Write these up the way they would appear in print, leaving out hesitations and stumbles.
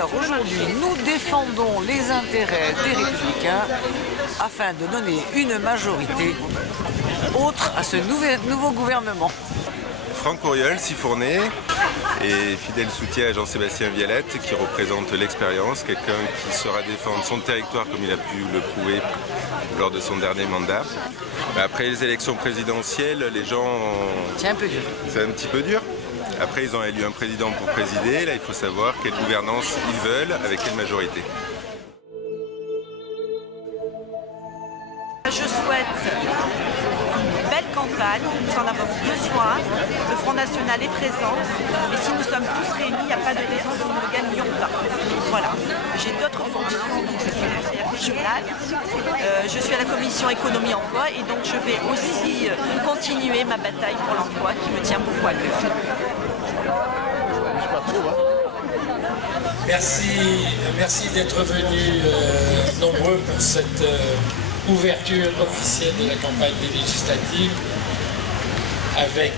Alors aujourd'hui, nous défendons les intérêts des Républicains afin de donner une majorité autre à ce nouveau gouvernement. Franck Auriol, Sifournais, et fidèle soutien à Jean-Sébastien Vialette qui représente l'expérience, quelqu'un qui saura défendre son territoire comme il a pu le prouver lors de son dernier mandat. Après les élections présidentielles, les gens... C'est un peu dur. C'est un petit peu dur. Après, ils ont élu un président pour présider. Là, il faut savoir quelle gouvernance ils veulent, avec quelle majorité. Je souhaite une belle campagne, nous en avons besoin. Le Front National est présent. Et si nous sommes tous réunis, il n'y a pas de raison que nous ne gagnions pas. Voilà. J'ai d'autres fonctions, donc je suis conseillère régionale. Je suis à la commission économie-emploi et donc je vais aussi continuer ma bataille pour l'emploi qui me tient beaucoup à cœur. Merci d'être venus nombreux pour cette ouverture officielle de la campagne des législatives avec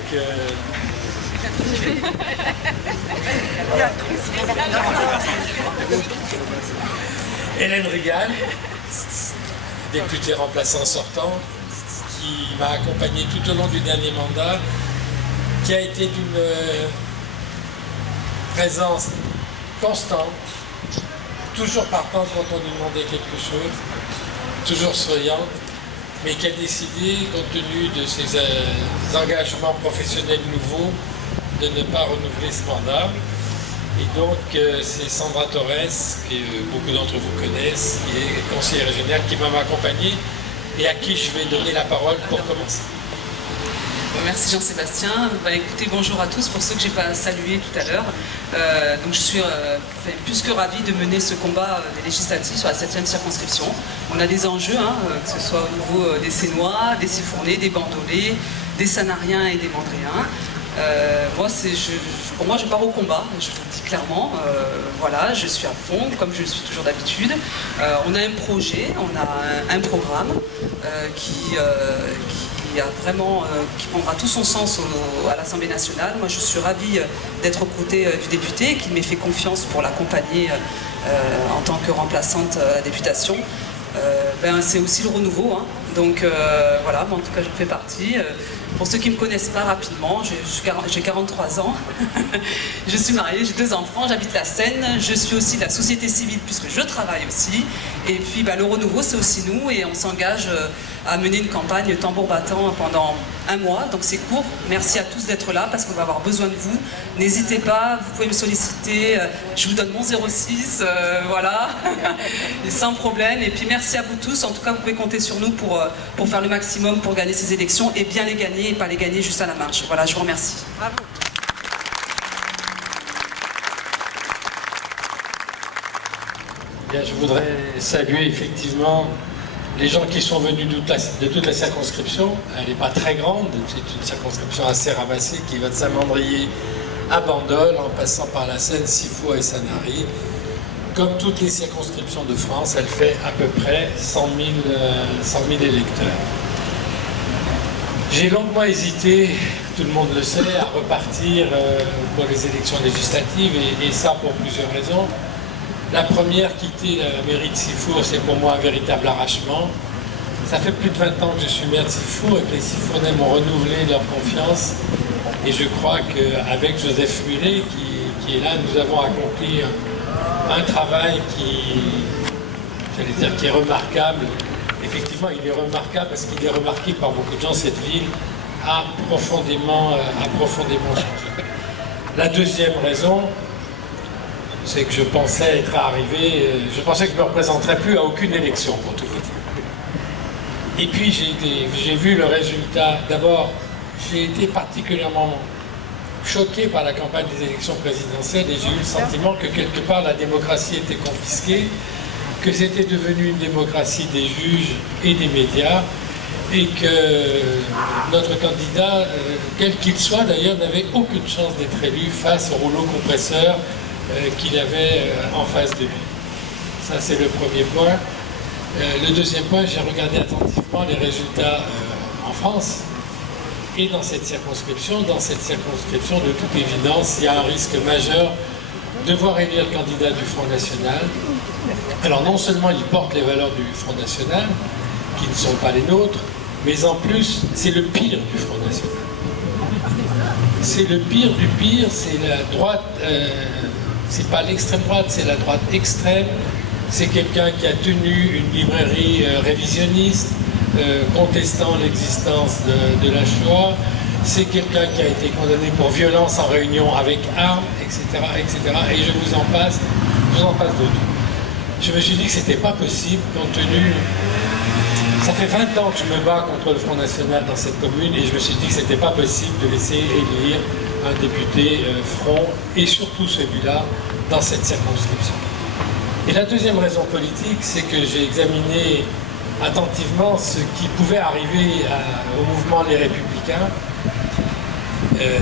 Hélène Rigal, députée remplaçante sortant, qui m'a accompagné tout au long du dernier mandat, qui a été d'une présence constante, toujours partante quand on lui demandait quelque chose, toujours souriante, mais qui a décidé, compte tenu de ses engagements professionnels nouveaux, de ne pas renouveler ce mandat. Et donc, c'est Sandra Torres, que beaucoup d'entre vous connaissent, qui est conseillère régionale, qui va m'accompagner et à qui je vais donner la parole pour commencer. Merci Jean-Sébastien. Écoutez, bonjour à tous, pour ceux que je n'ai pas salués tout à l'heure. Donc je suis plus que ravie de mener ce combat des législatives sur la 7e circonscription. On a des enjeux, que ce soit au niveau des Sénois, des Sifournais, des Bandolais, des Sanariens et des Mandréens. Pour moi, je pars au combat, je vous le dis clairement. Voilà, je suis à fond, comme je le suis toujours d'habitude. On a un projet, on a un programme qui prendra tout son sens à l'Assemblée nationale. Moi, je suis ravie d'être aux côtés du député qui m'a fait confiance pour l'accompagner en tant que remplaçante à la députation. C'est aussi le renouveau, donc voilà, en tout cas, je fais partie. Pour ceux qui ne me connaissent pas rapidement, j'ai 43 ans, je suis mariée, j'ai 2 enfants, j'habite la Seine, je suis aussi de la société civile puisque je travaille aussi. Et puis le renouveau, c'est aussi nous et on s'engage à mener une campagne tambour battant pendant 1 mois, donc c'est court. Merci à tous d'être là parce qu'on va avoir besoin de vous. N'hésitez pas, vous pouvez me solliciter, je vous donne mon 06, voilà, et sans problème. Et puis merci à vous tous, en tout cas vous pouvez compter sur nous pour faire le maximum pour gagner ces élections et bien les gagner et pas les gagner juste à la marge. Voilà, je vous remercie. Bravo. Bien, je voudrais saluer effectivement les gens qui sont venus de toute la circonscription. Elle n'est pas très grande, c'est une circonscription assez ramassée qui va de Saint-Mandrier à Bandol en passant par la Seine, Sifour et Sanary. Comme toutes les circonscriptions de France, elle fait à peu près 100 000 électeurs. J'ai longuement hésité, tout le monde le sait, à repartir pour les élections législatives et ça pour plusieurs raisons. La première, quitter la mairie de Sifour, c'est pour moi un véritable arrachement. Ça fait plus de 20 ans que je suis maire de Sifour et que les Sifournais m'ont renouvelé leur confiance. Et je crois qu'avec Joseph Mulet, qui est là, nous avons accompli un travail qui est remarquable. Effectivement, il est remarquable parce qu'il est remarqué par beaucoup de gens. Cette ville a profondément changé. La deuxième raison, c'est que je pensais être arrivé, je pensais que je ne me représenterais plus à aucune élection, pour tout vous dire. Et puis j'ai vu le résultat. D'abord, j'ai été particulièrement choqué par la campagne des élections présidentielles et j'ai eu le sentiment que quelque part la démocratie était confisquée, que c'était devenu une démocratie des juges et des médias et que notre candidat, quel qu'il soit d'ailleurs, n'avait aucune chance d'être élu face au rouleau compresseur qu'il avait en face de lui. Ça, c'est le premier point. Le deuxième point, j'ai regardé attentivement les résultats en France et dans cette circonscription. Dans cette circonscription, de toute évidence, il y a un risque majeur devoir élire le candidat du Front National. Alors non seulement il porte les valeurs du Front National, qui ne sont pas les nôtres, mais en plus, c'est le pire du Front National. C'est le pire du pire, c'est la droite, c'est pas l'extrême droite, c'est la droite extrême. C'est quelqu'un qui a tenu une librairie révisionniste, contestant l'existence de la Shoah. C'est quelqu'un qui a été condamné pour violence en réunion avec armes, etc., etc. Et je vous en passe d'autres. Je me suis dit que c'était pas possible, compte tenu... Ça fait 20 ans que je me bats contre le Front National dans cette commune et je me suis dit que c'était pas possible de laisser élire un député Front, et surtout celui-là, dans cette circonscription. Et la deuxième raison politique, c'est que j'ai examiné attentivement ce qui pouvait arriver au mouvement Les Républicains,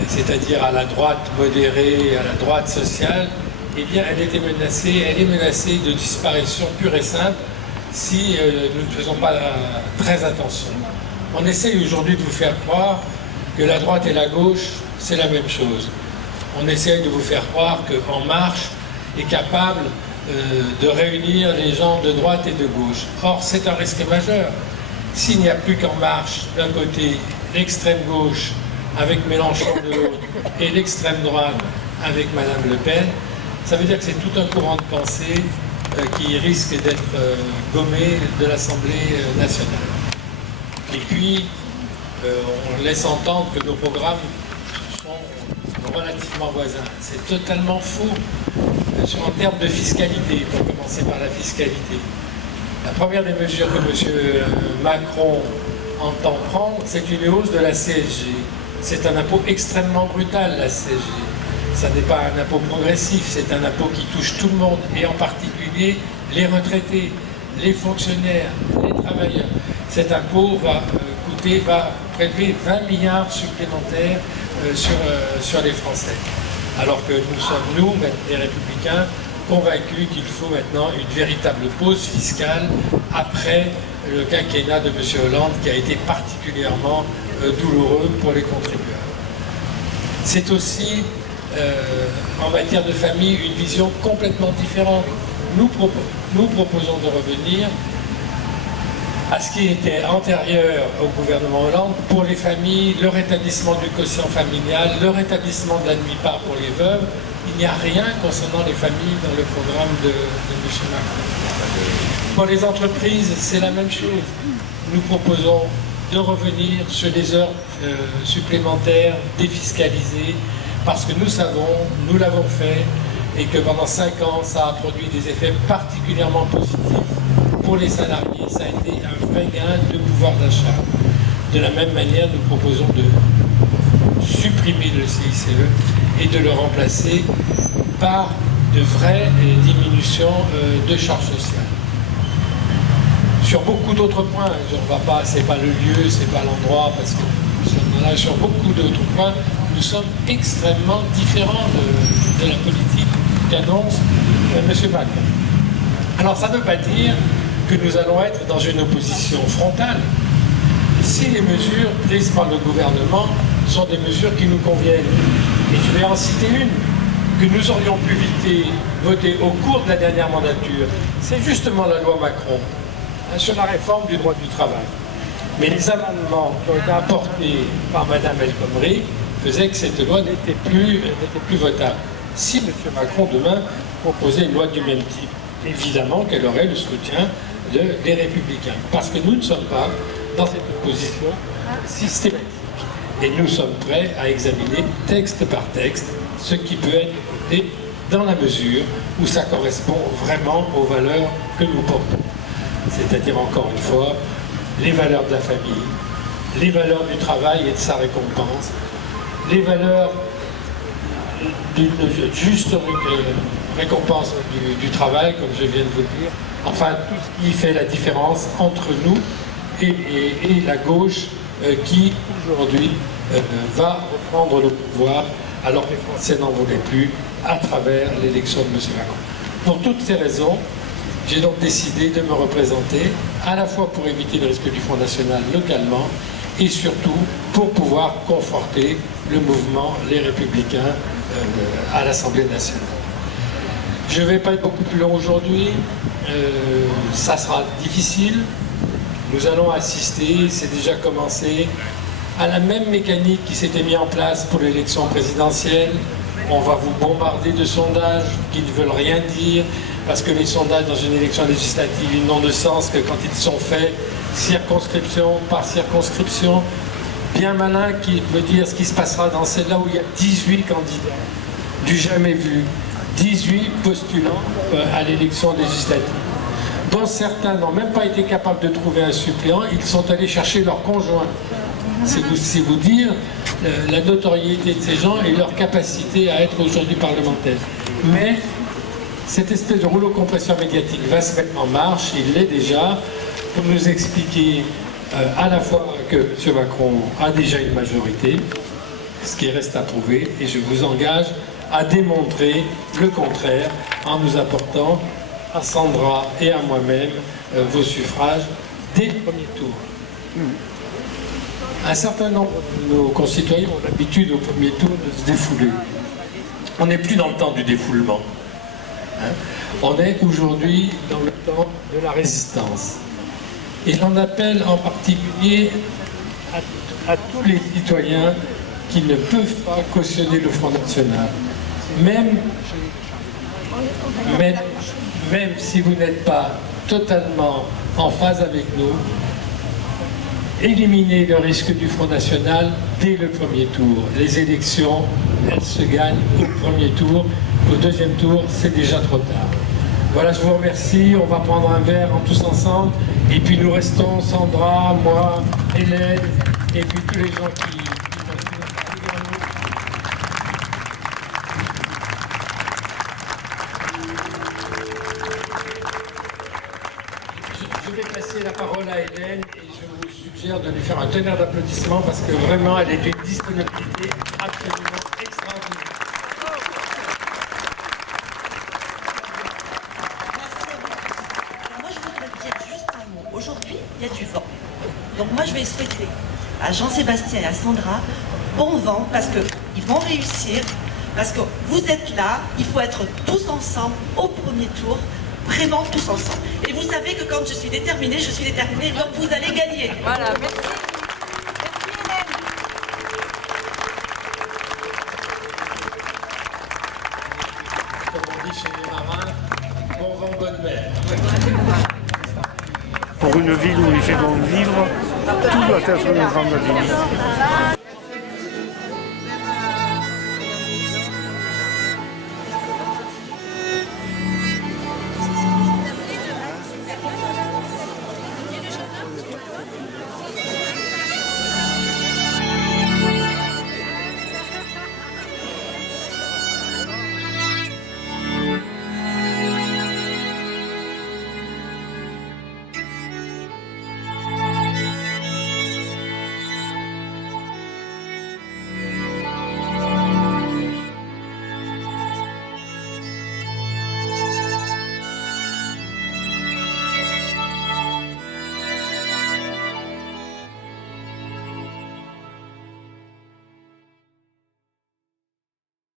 c'est-à-dire à la droite modérée, à la droite sociale. Eh bien, elle est menacée de disparition pure et simple si nous ne faisons pas très attention. On essaye aujourd'hui de vous faire croire que la droite et la gauche, c'est la même chose. On essaye de vous faire croire qu'En Marche est capable de réunir les gens de droite et de gauche. Or, c'est un risque majeur. S'il n'y a plus qu'En Marche, d'un côté, l'extrême gauche avec Mélenchon de l'autre et l'extrême droite avec Madame Le Pen, ça veut dire que c'est tout un courant de pensée qui risque d'être gommé de l'Assemblée nationale. Et puis, on laisse entendre que nos programmes sont relativement voisins. C'est totalement faux en termes de fiscalité, pour commencer par la fiscalité. La première des mesures que M. Macron entend prendre, c'est une hausse de la CSG. C'est un impôt extrêmement brutal, la CSG. Ça n'est pas un impôt progressif, c'est un impôt qui touche tout le monde, et en particulier les retraités, les fonctionnaires, les travailleurs. Cet impôt va prélever 20 milliards supplémentaires sur les Français. Alors que nous sommes, les Républicains, convaincus qu'il faut maintenant une véritable pause fiscale après le quinquennat de M. Hollande, qui a été particulièrement douloureux pour les contribuables. C'est aussi, en matière de famille, une vision complètement différente. Nous proposons de revenir à ce qui était antérieur au gouvernement Hollande pour les familles, le rétablissement du quotient familial, le rétablissement de la nuit-part pour les veuves. Il n'y a rien concernant les familles dans le programme de M. Macron. Pour les entreprises, c'est la même chose. Nous proposons de revenir sur les heures supplémentaires défiscalisées, parce que nous savons, nous l'avons fait, et que pendant 5 ans, ça a produit des effets particulièrement positifs pour les salariés. Ça a été un vrai gain de pouvoir d'achat. De la même manière, nous proposons de supprimer le CICE et de le remplacer par de vraies diminutions de charges sociales. Sur beaucoup d'autres points, c'est pas le lieu, c'est pas l'endroit, parce que nous sommes là. Sur beaucoup d'autres points, nous sommes extrêmement différents de la politique qu'annonce M. Macron. Alors ça ne veut pas dire que nous allons être dans une opposition frontale. Si les mesures prises par le gouvernement sont des mesures qui nous conviennent, et je vais en citer une, que nous aurions pu voter au cours de la dernière mandature, c'est justement la loi Macron sur la réforme du droit du travail. Mais les amendements qui ont été apportés par Mme El Khomri faisaient que cette loi n'était plus votable. Si M. Macron demain proposait une loi du même type, évidemment qu'elle aurait le soutien des Républicains. Parce que nous ne sommes pas dans cette opposition systématique. Et nous sommes prêts à examiner texte par texte ce qui peut être voté dans la mesure où ça correspond vraiment aux valeurs que nous portons. C'est-à-dire, encore une fois, les valeurs de la famille, les valeurs du travail et de sa récompense, les valeurs d'une juste récompense du travail, comme je viens de vous le dire, enfin tout ce qui fait la différence entre nous et la gauche qui aujourd'hui va reprendre le pouvoir alors que les Français n'en voulaient plus à travers l'élection de M. Macron. Pour toutes ces raisons, j'ai donc décidé de me représenter à la fois pour éviter le risque du Front National localement et surtout pour pouvoir conforter le mouvement Les Républicains à l'Assemblée nationale. Je ne vais pas être beaucoup plus long aujourd'hui. Ça sera difficile. Nous allons assister, c'est déjà commencé, à la même mécanique qui s'était mise en place pour l'élection présidentielle. On va vous bombarder de sondages qui ne veulent rien dire, parce que les sondages dans une élection législative, ils n'ont de sens que quand ils sont faits circonscription par circonscription. Bien malin qui me dire ce qui se passera dans celle-là où il y a 18 candidats, du jamais vu, 18 postulants à l'élection législative, dont certains n'ont même pas été capables de trouver un suppléant, ils sont allés chercher leur conjoint. C'est vous dire la notoriété de ces gens et leur capacité à être aujourd'hui parlementaires. Mais cette espèce de rouleau compresseur médiatique va se mettre en marche, il l'est déjà, pour nous expliquer à la fois que M. Macron a déjà une majorité, ce qui reste à prouver, et je vous engage à démontrer le contraire en nous apportant à Sandra et à moi-même vos suffrages dès le premier tour. Un certain nombre de nos concitoyens ont l'habitude au premier tour de se défouler. On n'est plus dans le temps du défoulement. On est aujourd'hui dans le temps de la résistance. Et j'en appelle en particulier à tous les citoyens qui ne peuvent pas cautionner le Front National. Même si vous n'êtes pas totalement en phase avec nous, éliminer le risque du Front National dès le premier tour. Les élections, elles se gagnent au premier tour. Au deuxième tour, c'est déjà trop tard. Voilà, je vous remercie. On va prendre un verre en tous ensemble. Et puis nous restons, Sandra, moi, Hélène, et puis tous les gens qui Je vais passer la parole à Hélène et je vous suggère de lui faire un tonnerre d'applaudissements parce que vraiment elle est d'une disponibilité absolument extraordinaire. Moi je voudrais dire juste un mot. Aujourd'hui, il y a du vent. Donc moi je vais souhaiter à Jean-Sébastien et à Sandra bon vent parce qu'ils vont réussir, parce que vous êtes là, il faut être tous ensemble au premier tour. Vraiment tous ensemble. Et vous savez que quand je suis déterminée, donc vous allez gagner. Voilà, merci. Comme on dit chez les marins, bon vent, bonne mer. Pour une ville où il fait bon vivre, tout doit être une grande ville.